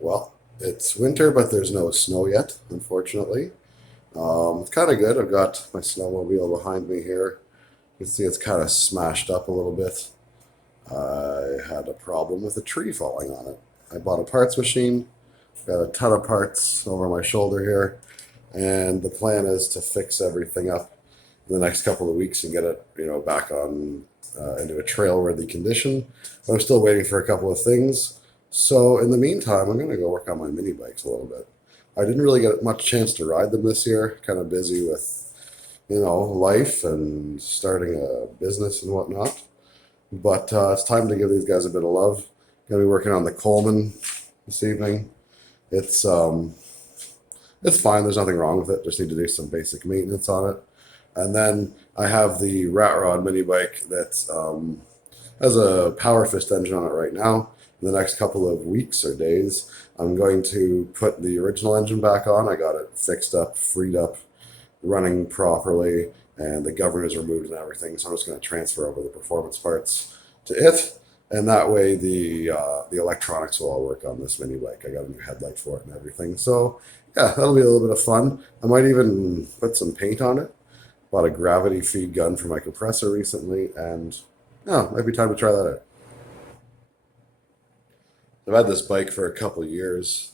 Well, it's winter, but there's no snow yet, unfortunately. It's kind of good. I've got my snowmobile behind me here. You can see it's kind of smashed up a little bit. I had a problem with a tree falling on it. I bought a parts machine, got a ton of parts over my shoulder here, and the plan is to fix everything up in the next couple of weeks and get it, back on into a trail-worthy condition. But I'm still waiting for a couple of things. So in the meantime, I'm going to go work on my mini bikes a little bit. I didn't really get much chance to ride them this year. Kind of busy with, life and starting a business and whatnot. But it's time to give these guys a bit of love. Going to be working on the Coleman this evening. It's it's fine. There's nothing wrong with it. Just need to do some basic maintenance on it. And then I have the Rat Rod mini bike that has a Power Fist engine on it right now. In the next couple of weeks or days, I'm going to put the original engine back on. I got it fixed up, freed up, running properly, and the governors removed and everything. So I'm just going to transfer over the performance parts to it, and that way the electronics will all work on this mini bike. I got a new headlight for it and everything. So yeah, that'll be a little bit of fun. I might even put some paint on it. Bought a gravity feed gun for my compressor recently, and yeah, might be time to try that out. I've had this bike for a couple years.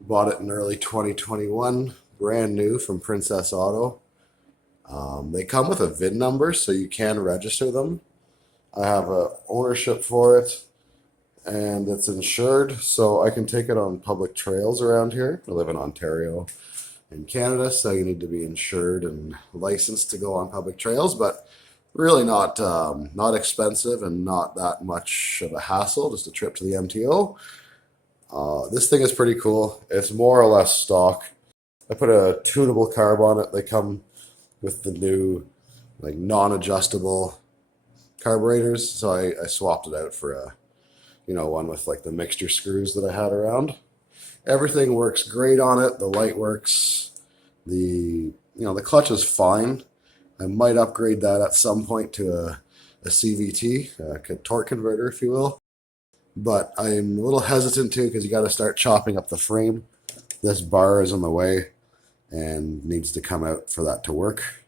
Bought it in early 2021, brand new from Princess Auto. They come with a VIN number, so you can register them. I have a ownership for it, and it's insured, so I can take it on public trails around here. I live in Ontario, in Canada, so you need to be insured and licensed to go on public trails, but really not expensive and not that much of a hassle. Just a trip to the MTO. This thing is pretty cool. It's more or less stock. I put a tunable carb on it. They come with the new like non-adjustable carburetors, so I swapped it out for a one with like the mixture screws that I had around. Everything works great on it. The light works. The clutch is fine. I might upgrade that at some point to a CVT, a torque converter, if you will. But I'm a little hesitant too because you got to start chopping up the frame. This bar is in the way and needs to come out for that to work.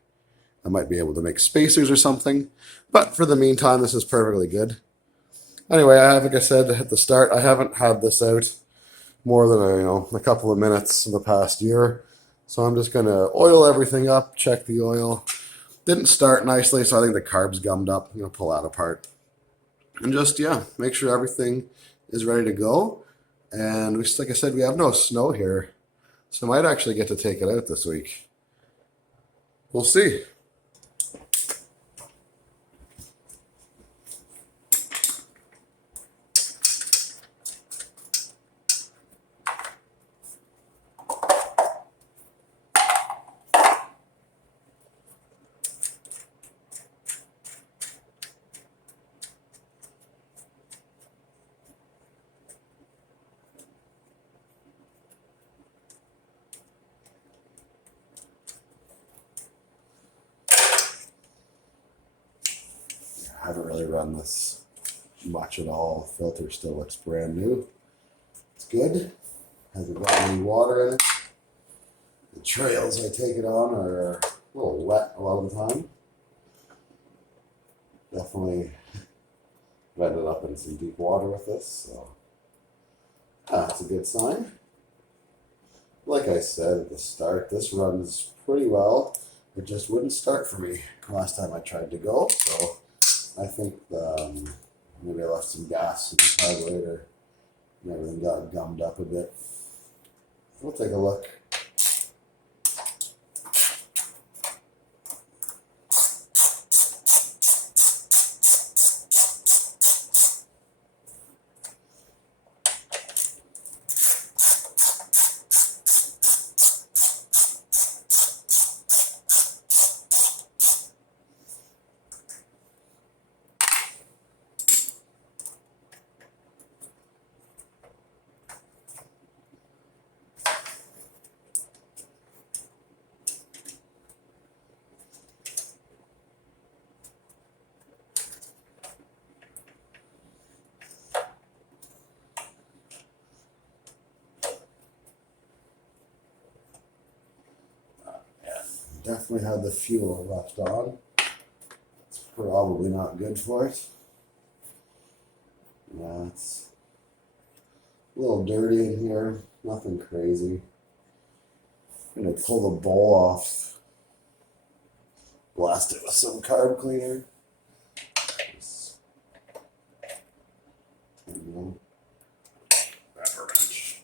I might be able to make spacers or something, but for the meantime, this is perfectly good. Anyway, like I said at the start, I haven't had this out more than a couple of minutes in the past year, so I'm just gonna oil everything up, check the oil. Didn't start nicely, so I think the carb's gummed up. I'm gonna pull that apart and just make sure everything is ready to go. And like I said, we have no snow here, so I might actually get to take it out this week. We'll see. I haven't really run this much at all. Filter still looks brand new. It's good. Hasn't got any water in it. The trails I take it on are a little wet a lot of the time. Definitely ended up in some deep water with this, so that's a good sign. Like I said at the start, this runs pretty well. It just wouldn't start for me last time I tried to go, so I think maybe I left some gas in the carburetor and everything got gummed up a bit. We'll take a look. definitely had the fuel left on. It's probably not good for it. Yeah, it's a little dirty in here, nothing crazy. I'm gonna pull the bowl off, blast it with some carb cleaner. Wrapper wrench.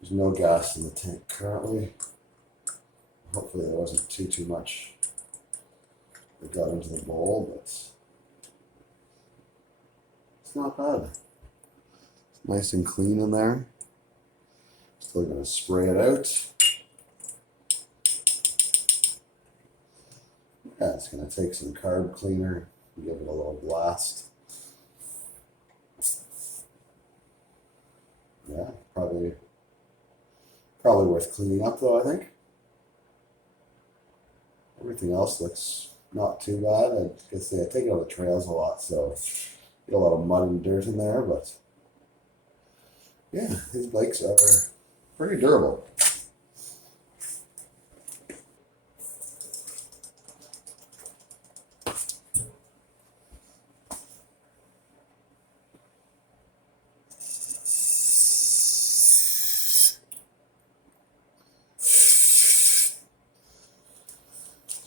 There's no gas in the tank currently. Hopefully there wasn't too much that got into the bowl, but it's not bad. It's nice and clean in there. Still gonna spray it out. Yeah, it's gonna take some carb cleaner and give it a little blast. Yeah, probably worth cleaning up though, I think. Everything else looks not too bad. I guess I take it on the trails a lot, so get a lot of mud and dirt in there, but yeah, these bikes are pretty durable.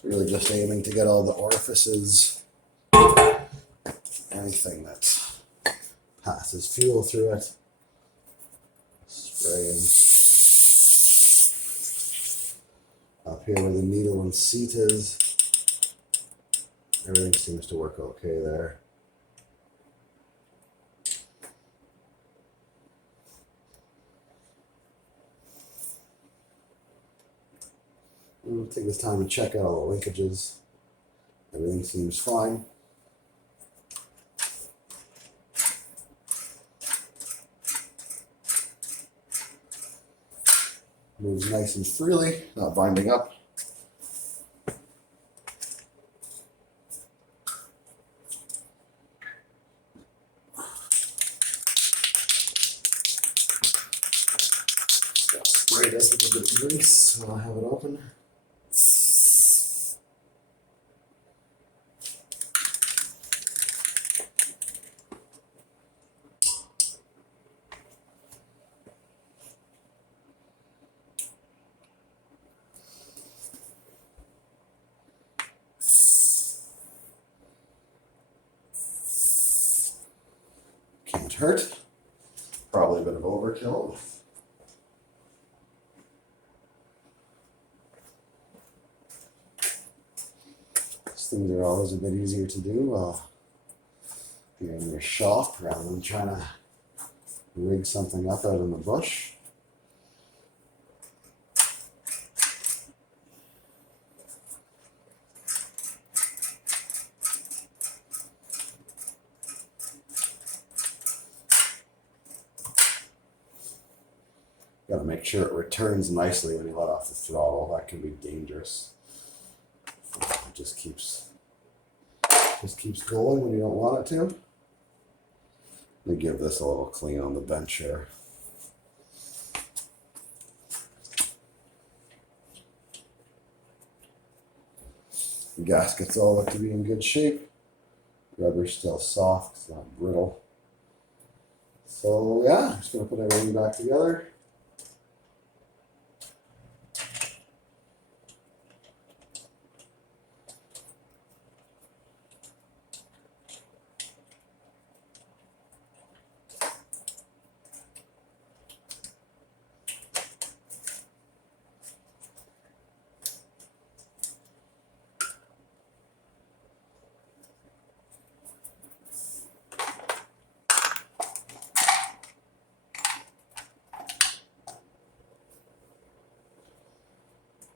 Really just aiming to get all the orifices, anything that passes fuel through it, spraying. Up here where the needle and seat is, everything seems to work okay there. We'll take this time to check out all the linkages. Everything seems fine. Moves nice and freely, not binding up. Spray this with a bit of grease so I'll have it open. Can't hurt. Probably a bit of overkill. These things are always a bit easier to do if you're in your shop rather than trying to rig something up out in the bush. Got to make sure it returns nicely when you let off the throttle. That can be dangerous. It just keeps going when you don't want it to. Let me give this a little clean on the bench here. The gaskets all look to be in good shape. Rubber's still soft, it's not brittle. So yeah, I'm just gonna put everything back together.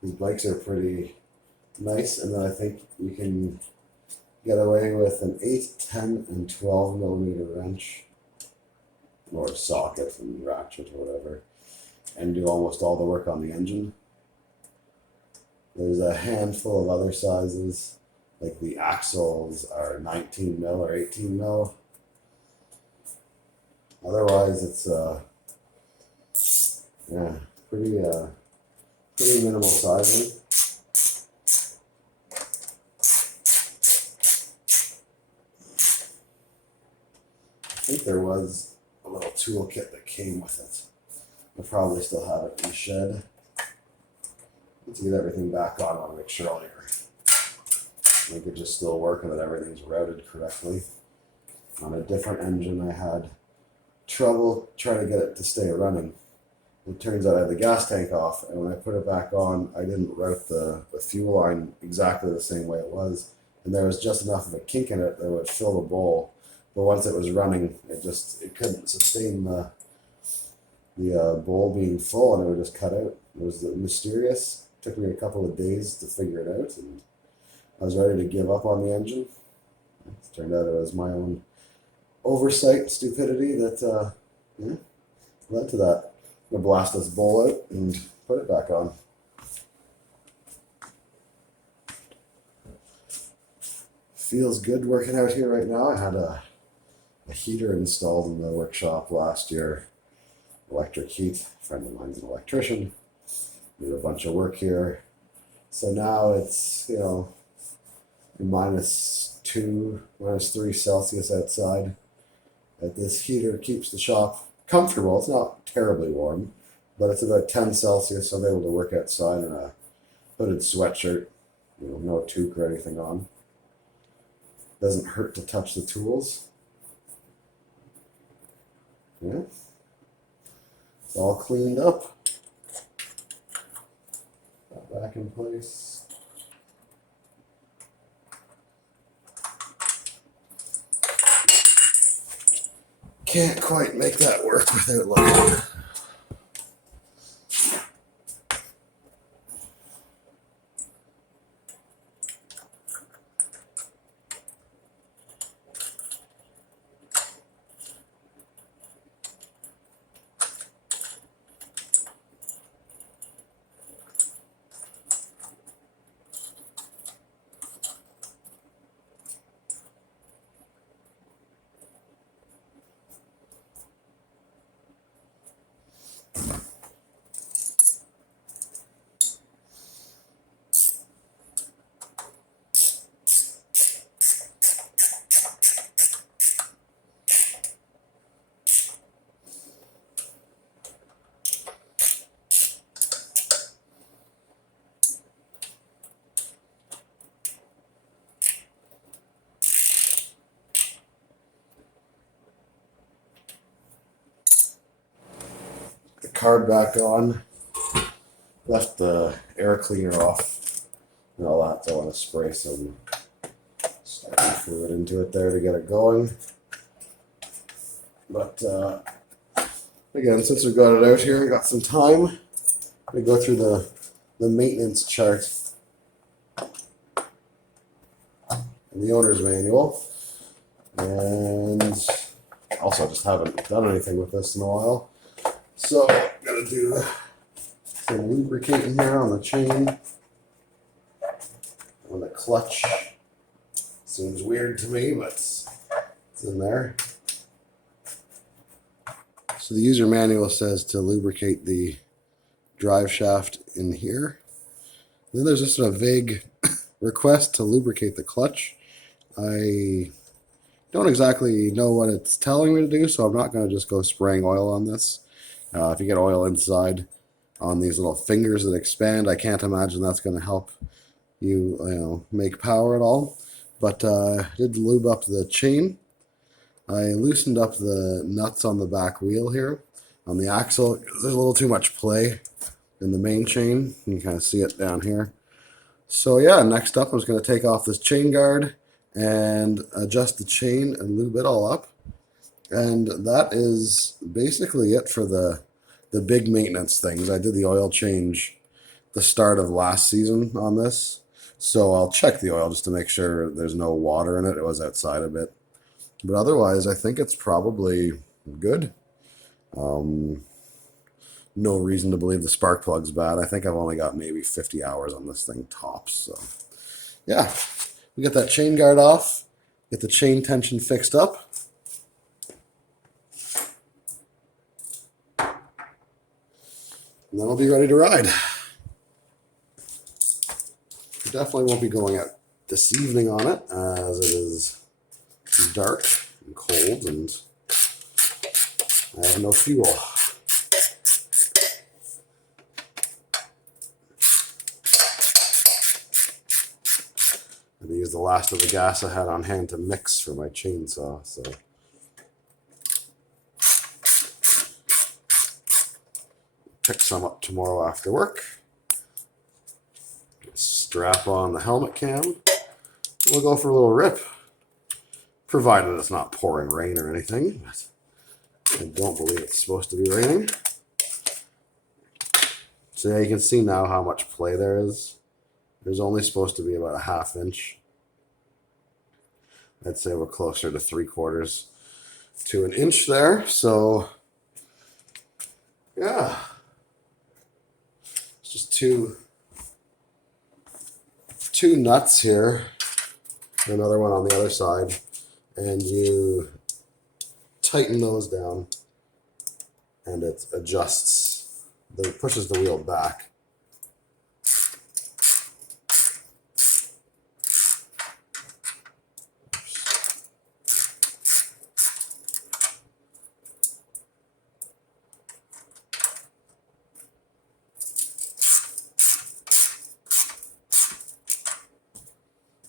These bikes are pretty nice, and then I think you can get away with an 8, 10, and 12 millimeter wrench or socket and ratchet or whatever, and do almost all the work on the engine. There's a handful of other sizes, like the axles are 19 mil or 18 mil. Otherwise, it's yeah, pretty minimal sizing. I think there was a little toolkit that came with it. I probably still have it in the shed. To get everything back on, I want to make sure all your linkages still work and that everything's routed correctly. On a different engine, I had trouble trying to get it to stay running. It turns out I had the gas tank off, and when I put it back on, I didn't route the fuel line exactly the same way it was, and there was just enough of a kink in it that would fill the bowl. But once it was running, it couldn't sustain the bowl being full, and it would just cut out. It was mysterious. It took me a couple of days to figure it out, and I was ready to give up on the engine. It turned out it was my own oversight, stupidity that led to that. I'm gonna blast this bowl out and put it back on. Feels good working out here right now. I had a heater installed in the workshop last year. Electric heat. A friend of mine's an electrician. Did a bunch of work here. So now it's, -2, -3 Celsius outside. This heater keeps the shop comfortable. It's not terribly warm, but it's about 10 Celsius, so I'm able to work outside in a hooded sweatshirt, no toque or anything on. Doesn't hurt to touch the tools. Yeah. It's all cleaned up. Got back in place. Can't quite make that work without looking. Carb back on, left the air cleaner off and all that, so I want to spray some starting fluid into it there to get it going. But again, since we've got it out here, I got some time. I'm going to go through the maintenance chart and the owner's manual, and also just haven't done anything with this in a while. So I'm going to do some lubricating here on the chain, on the clutch. Seems weird to me, but it's in there. So the user manual says to lubricate the drive shaft in here. Then there's just a vague request to lubricate the clutch. I don't exactly know what it's telling me to do, so I'm not going to just go spraying oil on this. If you get oil inside on these little fingers that expand, I can't imagine that's going to help you, make power at all. But I did lube up the chain. I loosened up the nuts on the back wheel here. On the axle, there's a little too much play in the main chain. You can kind of see it down here. So yeah, next up I'm just going to take off this chain guard and adjust the chain and lube it all up. And that is basically it for the big maintenance things. I did the oil change the start of last season on this. So I'll check the oil just to make sure there's no water in it. It was outside a bit. But otherwise, I think it's probably good. No reason to believe the spark plug's bad. I think I've only got maybe 50 hours on this thing tops. So yeah, we get that chain guard off, get the chain tension fixed up. And then I'll be ready to ride. Definitely won't be going out this evening on it, as it is dark and cold and I have no fuel. I used the last of the gas I had on hand to mix for my chainsaw, so pick some up tomorrow after work. Strap on the helmet cam. We'll go for a little rip, provided it's not pouring rain or anything. But I don't believe it's supposed to be raining. So yeah, you can see now how much play there is. There's only supposed to be about a 1/2 inch. I'd say we're closer to 3/4 to an inch there. So yeah, it's just two nuts here, another one on the other side, and you tighten those down and it adjusts, pushes the wheel back.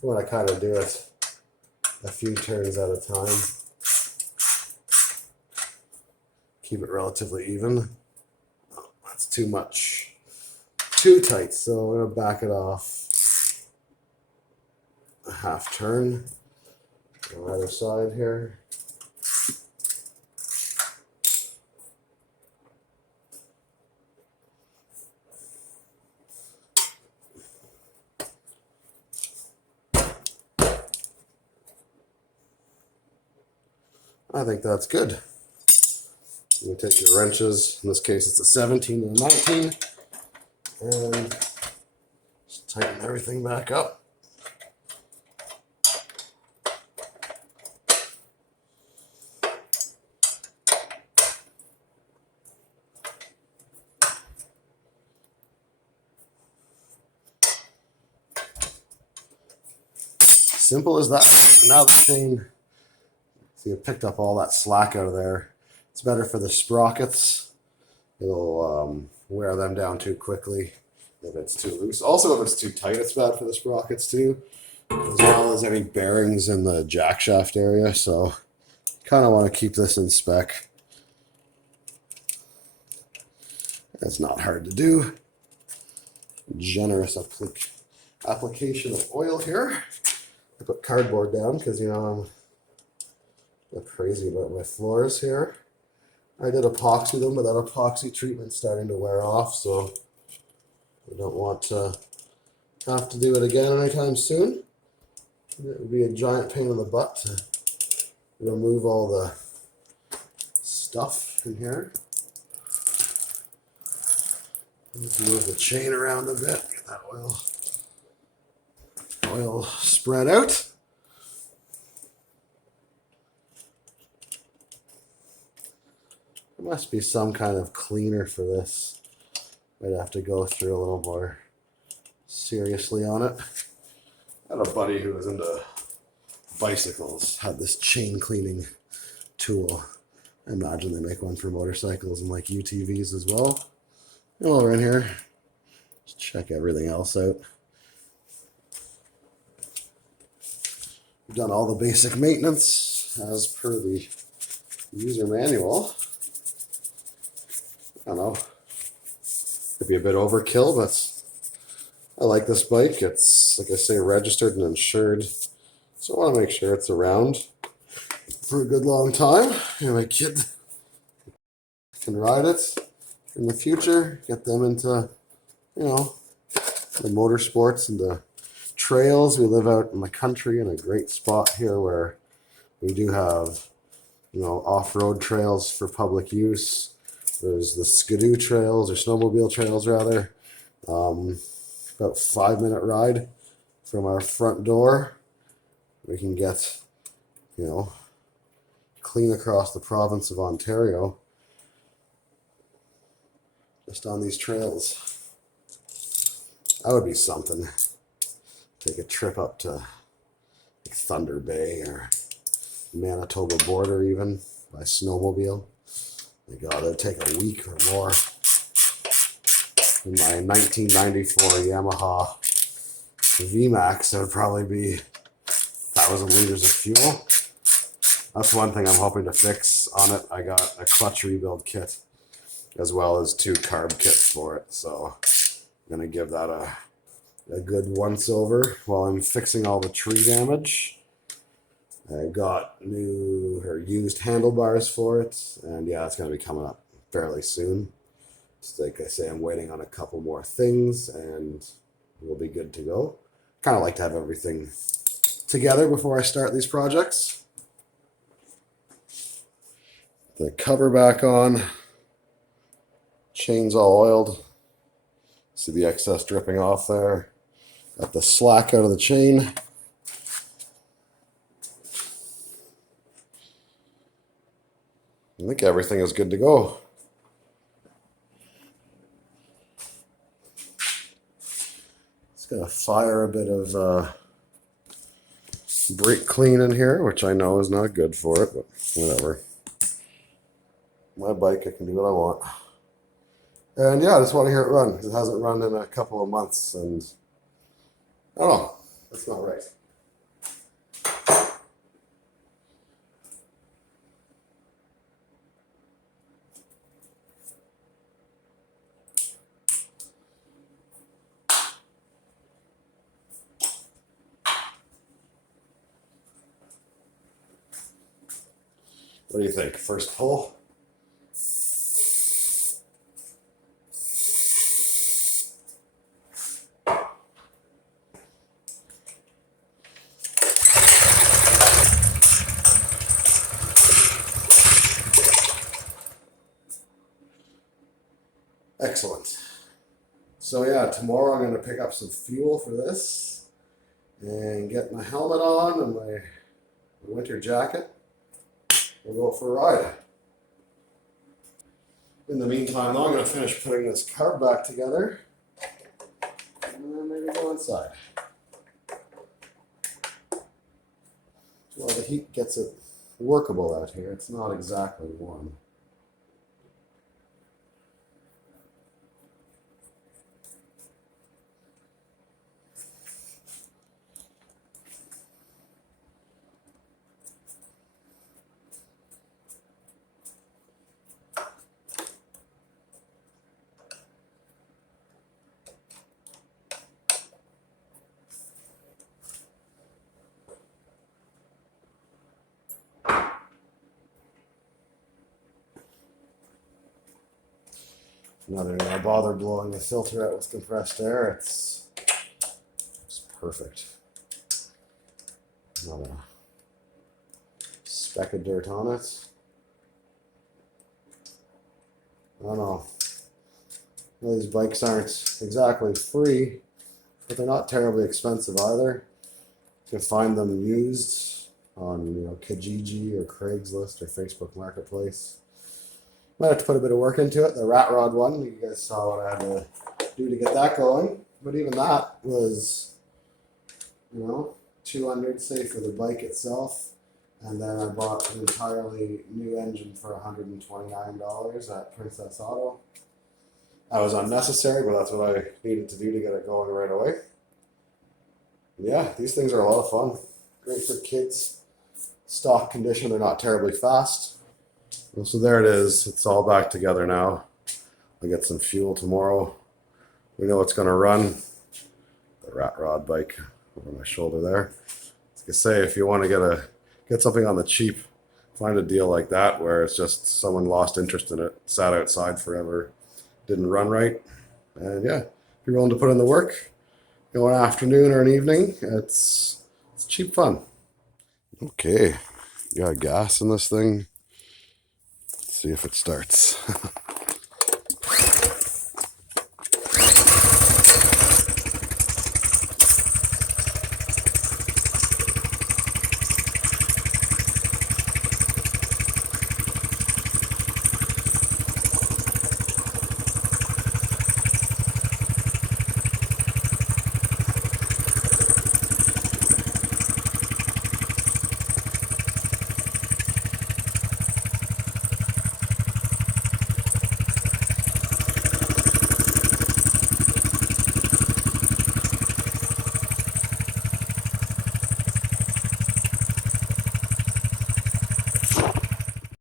What I kind of do it a few turns at a time. Keep it relatively even. Oh, that's too much. Too tight, so I'm going to back it off a 1/2 turn on either side here. I think that's good. You take your wrenches, in this case it's a 17 and a 19, and just tighten everything back up. Simple as that. Now the chain, so you picked up all that slack out of there. It's better for the sprockets. It'll wear them down too quickly if it's too loose. Also, if it's too tight, it's bad for the sprockets too, as well as any bearings in the jack shaft area. So kind of want to keep this in spec. It's not hard to do. Generous application of oil here. I put cardboard down because, you know, I'm crazy about my floors here. I did epoxy them, but that epoxy treatment's starting to wear off, so I don't want to have to do it again anytime soon. It would be a giant pain in the butt to remove all the stuff in here. Let's move the chain around a bit. Get that oil spread out. There must be some kind of cleaner for this. I'd have to go through a little more seriously on it. I had a buddy who was into bicycles, had this chain cleaning tool. I imagine they make one for motorcycles and like UTVs as well. And while we're in here, just check everything else out. We've done all the basic maintenance as per the user manual. I don't know, could be a bit overkill, but I like this bike. It's, like I say, registered and insured, so I want to make sure it's around for a good long time. And my kid can ride it in the future, get them into, you know, the motorsports and the trails. We live out in the country in a great spot here where we do have, off-road trails for public use. There's the skidoo trails or snowmobile trails rather. About 5-minute ride from our front door. We can get, clean across the province of Ontario just on these trails. That would be something. Take a trip up to Thunder Bay or Manitoba border even by snowmobile. My God, it'd take a week or more. In my 1994 Yamaha VMAX, that would probably be 1,000 liters of fuel. That's one thing I'm hoping to fix on it. I got a clutch rebuild kit as well as 2 carb kits for it. So I'm going to give that a good once over while I'm fixing all the tree damage. I got new or used handlebars for it, and yeah, it's going to be coming up fairly soon. Just like I say, I'm waiting on a couple more things, and we'll be good to go. Kind of like to have everything together before I start these projects. The cover back on, chains all oiled. See the excess dripping off there. Got the slack out of the chain. I think everything is good to go. It's gonna fire a bit of brake clean in here, which I know is not good for it, but whatever. My bike, I can do what I want. And yeah, I just want to hear it run because it hasn't run in a couple of months, and I don't know, that's not right. What do you think? First pull? Excellent. So yeah, tomorrow I'm going to pick up some fuel for this and get my helmet on and my winter jacket. We'll go for a ride. In the meantime, though, I'm going to finish putting this carb back together and then maybe go inside. Well, the heat gets it workable out here. It's not exactly warm. Not even gonna bother blowing the filter out with compressed air. It's perfect. Not a speck of dirt on it. I don't know. Well, these bikes aren't exactly free, but they're not terribly expensive either. You can find them used on Kijiji or Craigslist or Facebook Marketplace. Might have to put a bit of work into it. The rat rod one, you guys saw what I had to do to get that going. But even that was, $200, say, for the bike itself. And then I bought an entirely new engine for $129 at Princess Auto. That was unnecessary, but that's what I needed to do to get it going right away. Yeah, these things are a lot of fun. Great for kids. Stock condition, they're not terribly fast. Well, so there it is. It's all back together now. I'll get some fuel tomorrow. We know it's going to run. The rat rod bike over my shoulder there. Like I say, if you want to get something on the cheap, find a deal like that where it's just someone lost interest in it, sat outside forever, didn't run right. And yeah, if you're willing to put in the work, an afternoon or an evening. It's cheap fun. Okay, got gas in this thing. Let's see if it starts.